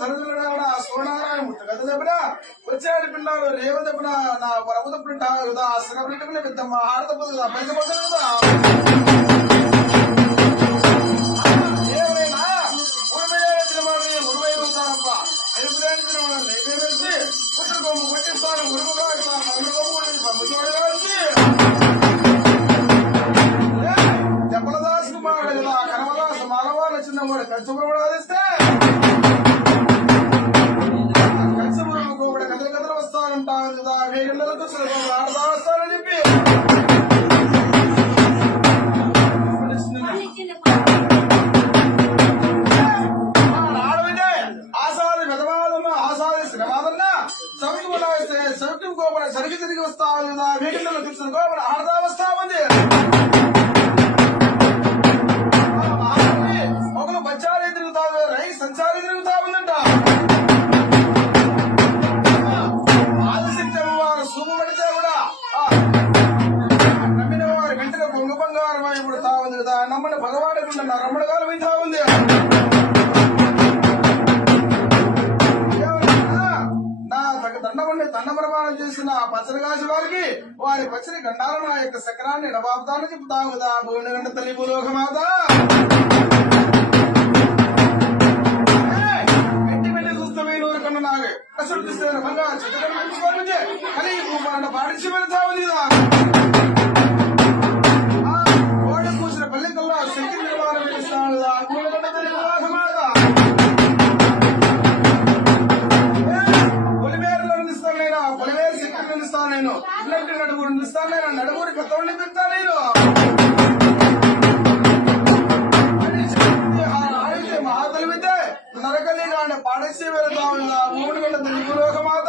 సరజన సోనారాయణ గత చెప్పిన వచ్చాడు పిల్లలు రేవ చెప్పిన నా ప్రభు తప్పుడు ఆ శ్రమ పెద్దమ్మ ఆడత పైస పడుతుంది కదా ఏమైనా ఉరువై రూపాయలప్ప పుట్టుకొమ్ము కొట్టిస్తాను ఉరువుగా చెప్పలదాసు కుమారుడు కనమదాసు మానవాళ్ళ చిన్నవాడు కచ్చపురం ఆదిస్తే కచ్చపురం కూడా కథలు కథలు వస్తానంటారు కదా వేగండలకు ఆడదా వస్తానని చెప్పి ఆడవిదే ఆసాది పెదవాదన్న ఆసాది శ్రమాదన్న సౌక్యం వస్తే సౌక్యం కోపడ సరికి తిరిగి వస్తావు కదా వేగండలు చూసిన కోపడ ఆడదా వస్తామంది ఒకరు బచ్చారీ తిరుగుతావు రై సంచారీ తిరుగుతా ఉందంట ఆలసించే వారు సూపబడితే కూడా నమ్మిన వారు వెంటనే బొంగు బంగారం అయి పుడతా ఉంది కదా నమ్మని భగవానుడు రమ్మణ కాలం అయితా ఉంది నా దండబండి దండ ప్రమాణం చేసిన పచ్చడి కాసి వారికి వారి పచ్చడి గండాల నా యొక్క శకరాన్ని నవాబ్దాన్ని చెప్తావు కదా భూమి గంట తల్లి భూలోకమాత పాటించి వెళ్తా ఉంది ఓడి కూసిన పల్లెకల్లా శక్తి నిర్మాణం చేస్తాడు పొలిమేరలో నిస్తాను నేను పొలిమేర శక్తిని నిస్తాను నేను ఇలాంటి నడుగురు నిస్తాను నేను నడుగురి కొత్తవాడిని పెడతాను నేను మహాతలివితే నరకలిగా పాడేసి వెళ్తా ఉందా మూడు గంట తెలుగులోకమాత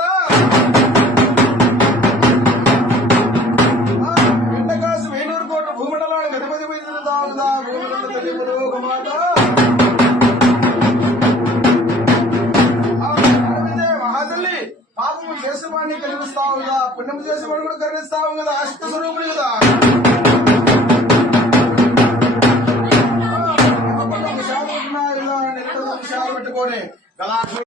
ఎండకాసి 1000 కోట్ల భూమండలాన్ని గతిపతి తిరుగుతా ఉందా మూడు గంట తెలుగులోకమాత మహాతల్లి పాపము చేసేవాడిని కనిపిస్తా ఉందా పుణ్యము చేసేవాడిని కూడా కనిపిస్తావు కదా అష్ట స్వరూపుడు కదా పెట్టుకొని